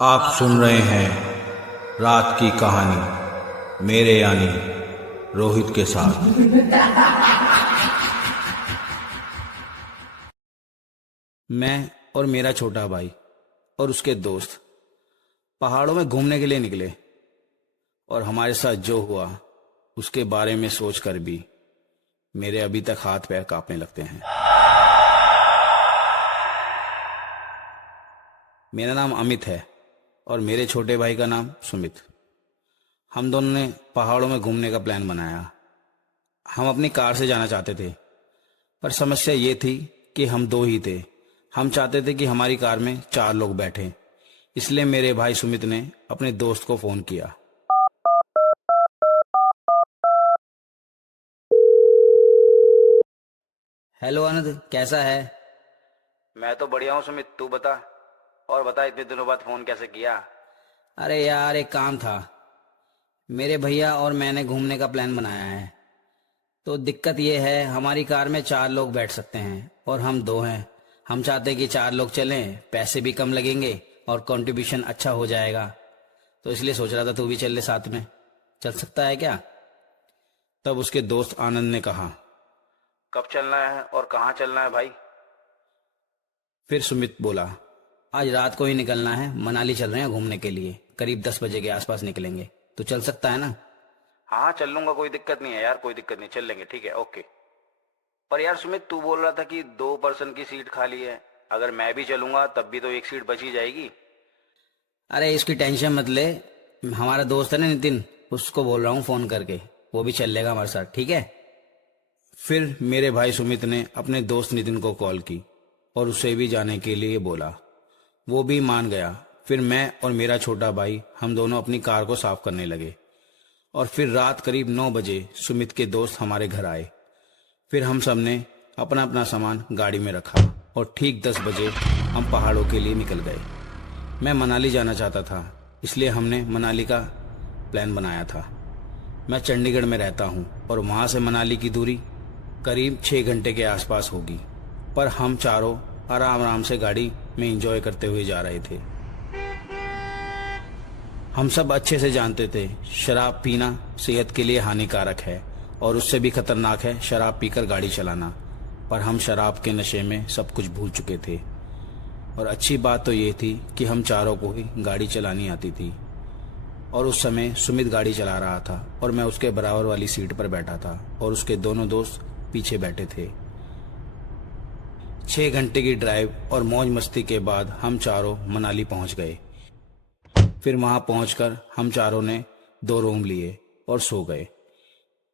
आप सुन रहे हैं रात की कहानी मेरे यानी रोहित के साथ। मैं और मेरा छोटा भाई और उसके दोस्त पहाड़ों में घूमने के लिए निकले और हमारे साथ जो हुआ उसके बारे में सोचकर भी मेरे अभी तक हाथ पैर कांपने लगते हैं। मेरा नाम अमित है और मेरे छोटे भाई का नाम सुमित। हम दोनों ने पहाड़ों में घूमने का प्लान बनाया। हम अपनी कार से जाना चाहते थे, पर समस्या ये थी कि हम दो ही थे। हम चाहते थे कि हमारी कार में 4 लोग बैठें, इसलिए मेरे भाई सुमित ने अपने दोस्त को फोन किया। हेलो आनंद, कैसा है? मैं तो बढ़िया हूँ सुमित, तू बता। और बता, इतने दिनों बाद फोन कैसे किया? अरे यार, एक काम था। मेरे भैया और मैंने घूमने का प्लान बनाया है, तो दिक्कत ये है हमारी कार में 4 लोग बैठ सकते हैं और हम 2 हैं। हम चाहते हैं कि 4 लोग चलें, पैसे भी कम लगेंगे और कंट्रीब्यूशन अच्छा हो जाएगा। तो इसलिए सोच रहा था तू भी चल ले साथ में। चल सकता है क्या? तब उसके दोस्त आनंद ने कहा, कब चलना है और कहाँ चलना है भाई? फिर सुमित बोला, आज रात को ही निकलना है। मनाली चल रहे हैं घूमने के लिए, करीब 10 बजे के आसपास निकलेंगे। तो चल सकता है ना? हाँ चल लूंगा, कोई दिक्कत नहीं है यार, कोई दिक्कत नहीं, चल लेंगे, ठीक है, ओके। पर यार सुमित, तू बोल रहा था कि 2 पर्सन की सीट खाली है। अगर मैं भी चलूंगा तब भी तो एक सीट बची जाएगी। अरे इसकी टेंशन मत ले, हमारा दोस्त है ना नितिन, उसको बोल रहा हूँ फोन करके, वो भी चल लेगा हमारे साथ, ठीक है। फिर मेरे भाई सुमित ने अपने दोस्त नितिन को कॉल की और उसे भी जाने के लिए बोला। वो भी मान गया। फिर मैं और मेरा छोटा भाई हम दोनों अपनी कार को साफ करने लगे और फिर रात करीब 9 बजे सुमित के दोस्त हमारे घर आए। फिर हम सब ने अपना अपना सामान गाड़ी में रखा और ठीक 10 बजे हम पहाड़ों के लिए निकल गए। मैं मनाली जाना चाहता था, इसलिए हमने मनाली का प्लान बनाया था। मैं चंडीगढ़ में रहता हूँ और वहाँ से मनाली की दूरी करीब 6 घंटे के आसपास होगी। पर हम चारों आराम आराम से गाड़ी में एंजॉय करते हुए जा रहे थे। हम सब अच्छे से जानते थे शराब पीना सेहत के लिए हानिकारक है और उससे भी खतरनाक है शराब पीकर गाड़ी चलाना। पर हम शराब के नशे में सब कुछ भूल चुके थे और अच्छी बात तो ये थी कि हम चारों को ही गाड़ी चलानी आती थी। और उस समय सुमित गाड़ी चला रहा था और मैं उसके बराबर वाली सीट पर बैठा था और उसके दोनों दोस्त पीछे बैठे थे। 6 घंटे की ड्राइव और मौज मस्ती के बाद हम चारों मनाली पहुंच गए। फिर वहां पहुंचकर हम चारों ने 2 रूम लिए और सो गए।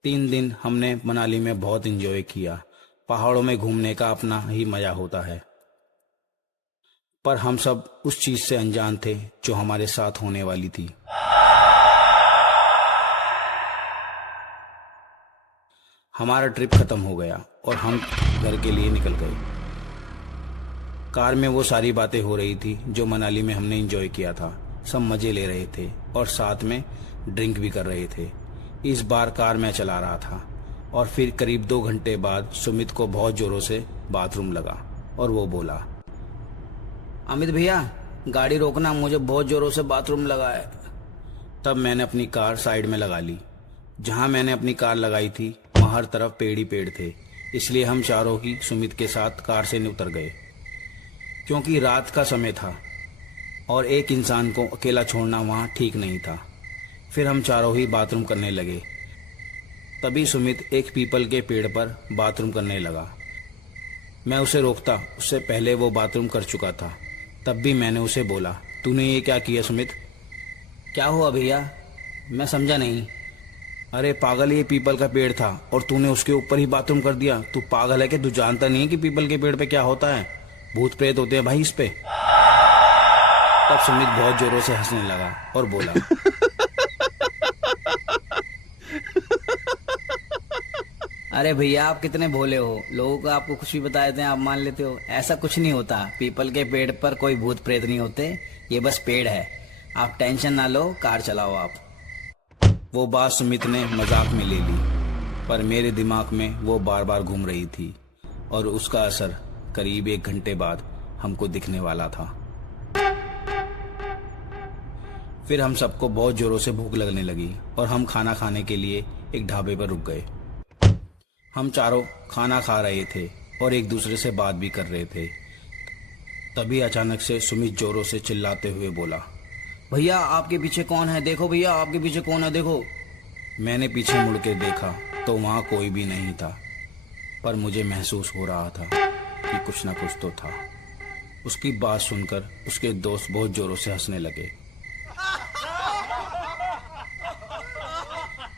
3 दिन हमने मनाली में बहुत एंजॉय किया। पहाड़ों में घूमने का अपना ही मजा होता है, पर हम सब उस चीज से अनजान थे जो हमारे साथ होने वाली थी। हमारा ट्रिप खत्म हो गया और हम घर के लिए निकल गए। कार में वो सारी बातें हो रही थी जो मनाली में हमने एंजॉय किया था। सब मजे ले रहे थे और साथ में ड्रिंक भी कर रहे थे। इस बार कार मैं चला रहा था और फिर करीब 2 घंटे बाद सुमित को बहुत जोरों से बाथरूम लगा और वो बोला, अमित भैया गाड़ी रोकना, मुझे बहुत जोरों से बाथरूम लगा है। तब मैंने अपनी कार साइड में लगा ली। जहां मैंने अपनी कार लगाई थी वहां हर तरफ पेड़ ही पेड़ थे, इसलिए हम चारों ही सुमित के साथ कार से उतर गए। क्योंकि रात का समय था और एक इंसान को अकेला छोड़ना वहाँ ठीक नहीं था। फिर हम चारों ही बाथरूम करने लगे। तभी सुमित एक पीपल के पेड़ पर बाथरूम करने लगा। मैं उसे रोकता, उससे पहले वो बाथरूम कर चुका था। तब भी मैंने उसे बोला, तूने ये क्या किया सुमित? क्या हुआ भैया, मैं समझा नहीं। अरे पागल, ये पीपल का पेड़ था और तूने उसके ऊपर ही बाथरूम कर दिया। तू पागल है कि तू जानता नहीं है कि पीपल के पेड़ पे क्या होता है? भूत प्रेत होते हैं भाई इस पे। तब सुमित बहुत जोरों से हंसने लगा और बोला, अरे भैया आप कितने भोले हो, लोगों को आपको कुछ भी बता देते हैं आप मान लेते हो। ऐसा कुछ नहीं होता, पीपल के पेड़ पर कोई भूत प्रेत नहीं होते, ये बस पेड़ है। आप टेंशन ना लो, कार चलाओ आप। वो बात सुमित ने मजाक में ले ली, पर मेरे दिमाग में वो बार बार घूम रही थी और उसका असर करीब 1 घंटे बाद हमको दिखने वाला था। फिर हम सबको बहुत जोरों से भूख लगने लगी और हम खाना खाने के लिए एक ढाबे पर रुक गए। हम चारों खाना खा रहे थे और एक दूसरे से बात भी कर रहे थे। तभी अचानक से सुमित जोरों से चिल्लाते हुए बोला, भैया आपके पीछे कौन है, देखो भैया आपके पीछे कौन है, देखो। मैंने पीछे मुड़ के देखा तो वहाँ कोई भी नहीं था, पर मुझे महसूस हो रहा था कि कुछ ना कुछ तो था। उसकी बात सुनकर उसके दोस्त बहुत जोरों से हंसने लगे।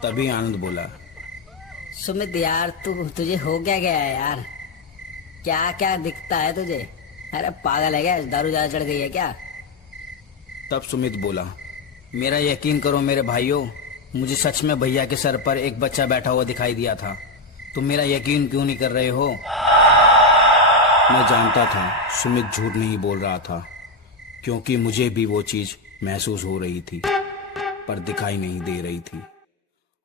तभी आनंद बोला, सुमित यार तुझे हो क्या गया है यार, क्या क्या दिखता है तुझे? अरे पागल है क्या, दारू ज्यादा चढ़ गई है क्या? तब सुमित बोला, मेरा यकीन करो मेरे भाइयों, मुझे सच में भैया के सर पर एक बच्चा बैठा हुआ दिखाई दिया था। तुम मेरा यकीन क्यों नहीं कर रहे हो? मैं जानता था सुमित झूठ नहीं बोल रहा था, क्योंकि मुझे भी वो चीज महसूस हो रही थी पर दिखाई नहीं दे रही थी।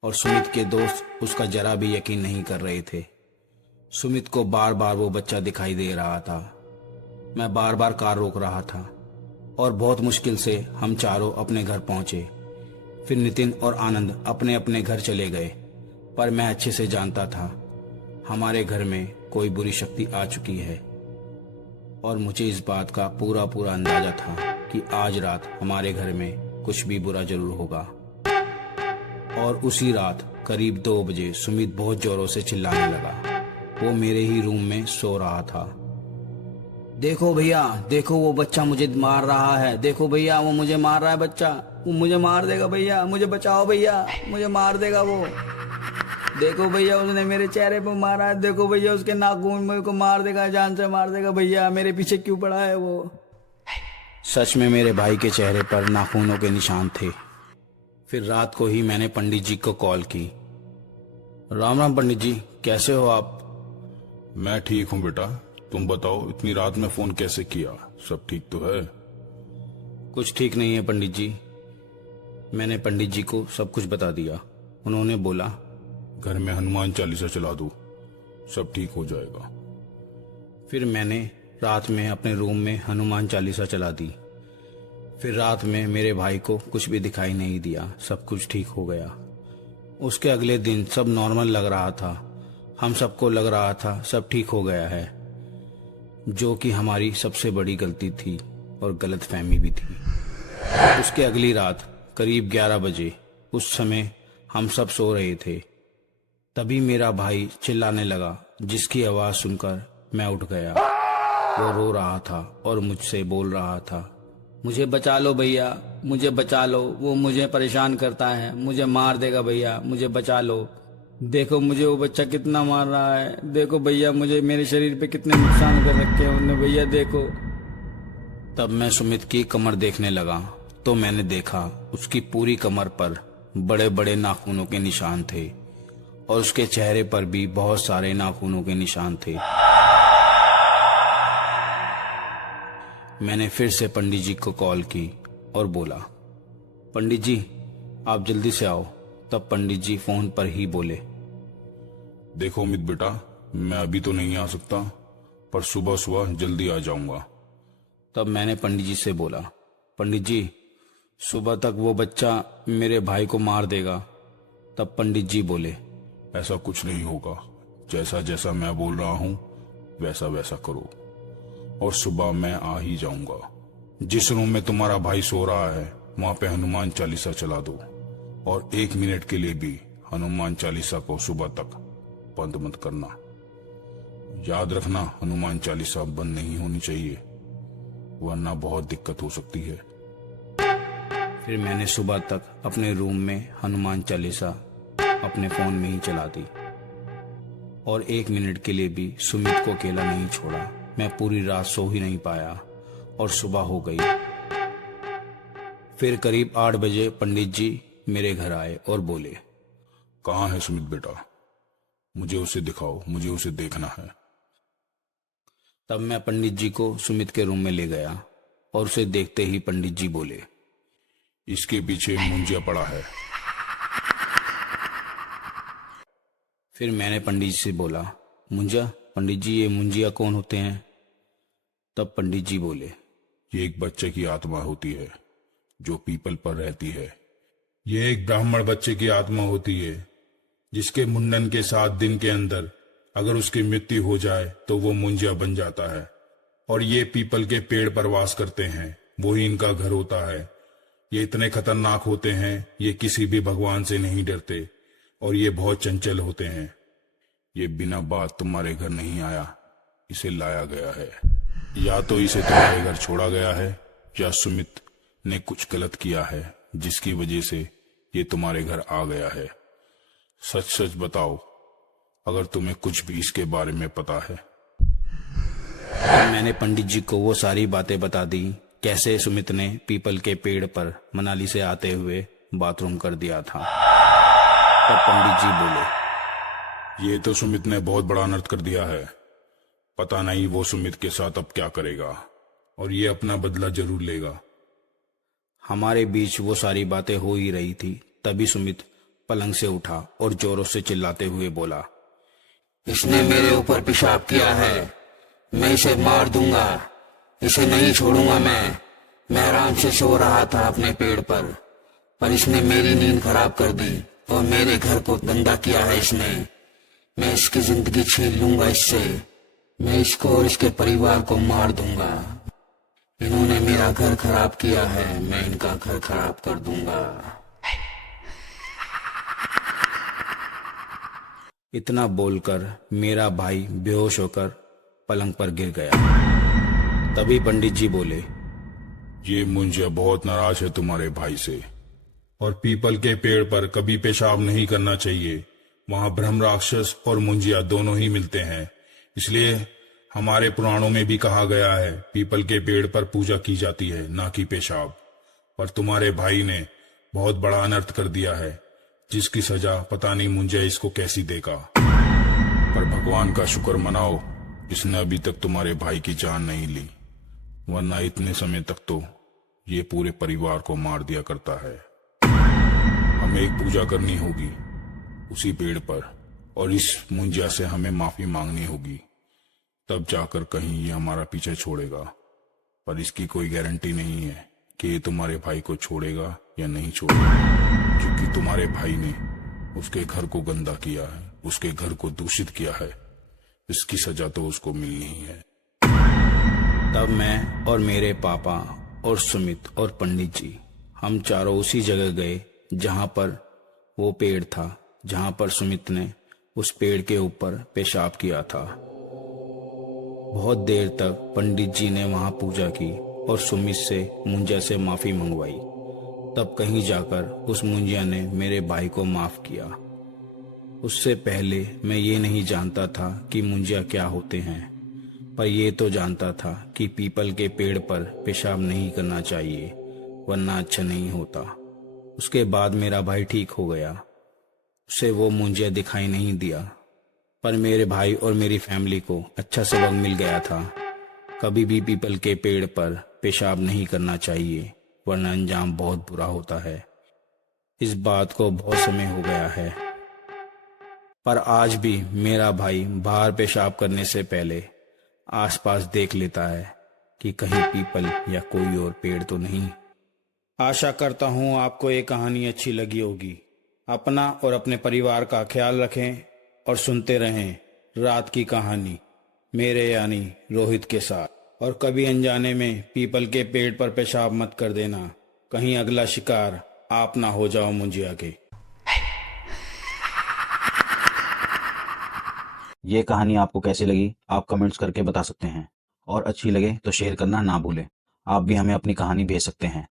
और सुमित के दोस्त उसका जरा भी यकीन नहीं कर रहे थे। सुमित को बार बार वो बच्चा दिखाई दे रहा था। मैं बार बार कार रोक रहा था और बहुत मुश्किल से हम चारों अपने घर पहुंचे। फिर नितिन और आनंद अपने अपने घर चले गए, पर मैं अच्छे से जानता था हमारे घर में कोई बुरी शक्ति आ चुकी है। और मुझे इस बात का पूरा पूरा अंदाजा था कि आज रात हमारे घर में कुछ भी बुरा जरूर होगा। और उसी रात करीब 2 बजे सुमित बहुत जोरों से चिल्लाने लगा। वो मेरे ही रूम में सो रहा था। देखो भैया, देखो वो बच्चा मुझे मार रहा है, देखो भैया वो मुझे मार रहा है बच्चा, वो मुझे मार देगा भैया, मुझे बचाओ भैया, मुझे मार देगा वो। देखो भैया उसने मेरे चेहरे पे मारा है, देखो भैया उसके नाखून मेरे को मार देगा, जान से मार देगा भैया, मेरे पीछे क्यों पड़ा है वो? सच में मेरे भाई के चेहरे पर नाखूनों के निशान थे। फिर रात को ही मैंने पंडित जी को कॉल की। राम राम पंडित जी, कैसे हो आप? मैं ठीक हूँ बेटा, तुम बताओ इतनी रात में फोन कैसे किया? सब ठीक तो है? कुछ ठीक नहीं है पंडित जी। मैंने पंडित जी को सब कुछ बता दिया। उन्होंने बोला, घर में हनुमान चालीसा चला दो, सब ठीक हो जाएगा। फिर मैंने रात में अपने रूम में हनुमान चालीसा चला दी। फिर रात में मेरे भाई को कुछ भी दिखाई नहीं दिया, सब कुछ ठीक हो गया। उसके अगले दिन सब नॉर्मल लग रहा था। हम सबको लग रहा था सब ठीक हो गया है, जो कि हमारी सबसे बड़ी गलती थी और गलतफहमी भी थी। उसके अगली रात करीब 11 बजे, उस समय हम सब सो रहे थे। तभी मेरा भाई चिल्लाने लगा, जिसकी आवाज सुनकर मैं उठ गया। वो रो रहा था और मुझसे बोल रहा था, मुझे बचा लो भैया, मुझे बचा लो, वो मुझे परेशान करता है, मुझे मार देगा भैया, मुझे बचा लो। देखो मुझे वो बच्चा कितना मार रहा है, देखो भैया मुझे मेरे शरीर पे कितने नुकसान कर रखे हैं उन्होंने भैया, देखो। तब मैं सुमित की कमर देखने लगा तो मैंने देखा उसकी पूरी कमर पर बड़े बड़े नाखूनों के निशान थे और उसके चेहरे पर भी बहुत सारे नाखूनों के निशान थे। मैंने फिर से पंडित जी को कॉल की और बोला, पंडित जी आप जल्दी से आओ। तब पंडित जी फोन पर ही बोले, देखो अमित बेटा, मैं अभी तो नहीं आ सकता, पर सुबह सुबह जल्दी आ जाऊंगा। तब मैंने पंडित जी से बोला, पंडित जी सुबह तक वो बच्चा मेरे भाई को मार देगा। तब पंडित जी बोले, ऐसा कुछ नहीं होगा, जैसा जैसा मैं बोल रहा हूँ वैसा वैसा करो और सुबह मैं आ ही जाऊंगा। जिस रूम में तुम्हारा भाई सो रहा है वहां पे हनुमान चालीसा चला दो और 1 मिनट के लिए भी हनुमान चालीसा को सुबह तक बंद मत करना। याद रखना हनुमान चालीसा बंद नहीं होनी चाहिए, वरना बहुत दिक्कत हो सकती है। फिर मैंने सुबह तक अपने रूम में हनुमान चालीसा अपने फोन में ही चला दी और 1 मिनट के लिए भी सुमित को अकेला नहीं छोड़ा। मैं पूरी रात सो ही नहीं पाया और सुबह हो गई। फिर करीब 8 बजे पंडित जी मेरे घर आए और बोले, कहाँ है सुमित बेटा? मुझे उसे दिखाओ, मुझे उसे देखना है। तब मैं पंडित जी को सुमित के रूम में ले गया और उसे देखते ही पंडित जी बोले, इसके पीछे मुंजिया पड़ा है। फिर मैंने पंडित जी से बोला, मुंजिया? पंडित जी ये मुंजिया कौन होते हैं? तब पंडित जी बोले, ये एक बच्चे की आत्मा होती है जो पीपल पर रहती है। ये एक ब्राह्मण बच्चे की आत्मा होती है, जिसके मुंडन के 7 दिन के अंदर अगर उसकी मृत्यु हो जाए तो वो मुंजिया बन जाता है। और ये पीपल के पेड़ पर वास करते हैं, वही इनका घर होता है। ये इतने खतरनाक होते हैं, ये किसी भी भगवान से नहीं डरते और ये बहुत चंचल होते हैं। ये बिना बात तुम्हारे घर नहीं आया, इसे लाया गया है। या तो इसे तुम्हारे घर छोड़ा गया है या सुमित ने कुछ गलत किया है जिसकी वजह से ये तुम्हारे घर आ गया है। सच सच बताओ अगर तुम्हें कुछ भी इसके बारे में पता है। मैंने पंडित जी को वो सारी बातें बता दी, कैसे सुमित ने पीपल के पेड़ पर मनाली से आते हुए बाथरूम कर दिया था। तब पंडित जी बोले, ये तो सुमित ने बहुत बड़ा अनर्थ कर दिया है। पता नहीं वो सुमित के साथ अब क्या करेगा और ये अपना बदला जरूर लेगा। हमारे बीच वो सारी बातें हो ही रही थी, तभी सुमित पलंग से उठा और जोरों से चिल्लाते हुए बोला, इसने मेरे ऊपर पेशाब किया है, मैं इसे मार दूंगा, इसे नहीं छोड़ूंगा। मैं आराम से सो रहा था अपने पेड़ पर इसने मेरी नींद खराब कर दी और मेरे घर को गंदा किया है इसने। मैं इसकी जिंदगी छीन लूंगा इससे, मैं इसको और इसके परिवार को मार दूंगा। इन्होंने मेरा घर खराब किया है, मैं इनका घर खराब कर दूंगा। इतना बोलकर मेरा भाई बेहोश होकर पलंग पर गिर गया। तभी पंडित जी बोले, ये मुंजिया बहुत नाराज है तुम्हारे भाई से और पीपल के पेड़ पर कभी पेशाब नहीं करना चाहिए। वहां ब्रह्म राक्षस और मुंजिया दोनों ही मिलते हैं, इसलिए हमारे पुराणों में भी कहा गया है पीपल के पेड़ पर पूजा की जाती है, ना कि पेशाब। पर तुम्हारे भाई ने बहुत बड़ा अनर्थ कर दिया है, जिसकी सजा पता नहीं मुंजिया इसको कैसी देगा। पर भगवान का शुक्र मनाओ, इसने अभी तक तुम्हारे भाई की जान नहीं ली, वरना इतने समय तक तो ये पूरे परिवार को मार दिया करता है। हमें एक पूजा करनी होगी उसी पेड़ पर और इस मुंजिया से हमें माफी मांगनी होगी, तब जाकर कहीं ये हमारा पीछे छोड़ेगा। पर इसकी कोई गारंटी नहीं है कि ये तुम्हारे भाई को छोड़ेगा या नहीं छोड़ेगा, क्योंकि तुम्हारे भाई ने उसके घर को गंदा किया है, उसके घर को दूषित किया है। इसकी सजा तो उसको मिलनी ही है। तब मैं और मेरे पापा और सुमित और पंडित जी, हम चारों उसी जगह गए जहां पर वो पेड़ था, जहां पर सुमित ने उस पेड़ के ऊपर पेशाब किया था। बहुत देर तक पंडित जी ने वहां पूजा की और सुमित से मुंजिया से माफी मंगवाई। तब कहीं जाकर उस मुंजिया ने मेरे भाई को माफ किया। उससे पहले मैं ये नहीं जानता था कि मुंजिया क्या होते हैं, पर ये तो जानता था कि पीपल के पेड़ पर पेशाब नहीं करना चाहिए, वरना अच्छा नहीं होता। उसके बाद मेरा भाई ठीक हो गया, उसे वो मुंजिया दिखाई नहीं दिया। पर मेरे भाई और मेरी फैमिली को अच्छा सबक मिल गया था, कभी भी पीपल के पेड़ पर पेशाब नहीं करना चाहिए, वरना अंजाम बहुत बुरा होता है। इस बात को बहुत समय हो गया है, पर आज भी मेरा भाई बाहर पेशाब करने से पहले आसपास देख लेता है कि कहीं पीपल या कोई और पेड़ तो नहीं। आशा करता हूँ आपको ये कहानी अच्छी लगी होगी। अपना और अपने परिवार का ख्याल रखें और सुनते रहें रात की कहानी मेरे यानी रोहित के साथ। और कभी अनजाने में पीपल के पेड़ पर पेशाब मत कर देना, कहीं अगला शिकार आप ना हो जाओ मुंजिया के। ये कहानी आपको कैसी लगी आप कमेंट्स करके बता सकते हैं, और अच्छी लगे तो शेयर करना ना भूलें। आप भी हमें अपनी कहानी भेज सकते हैं।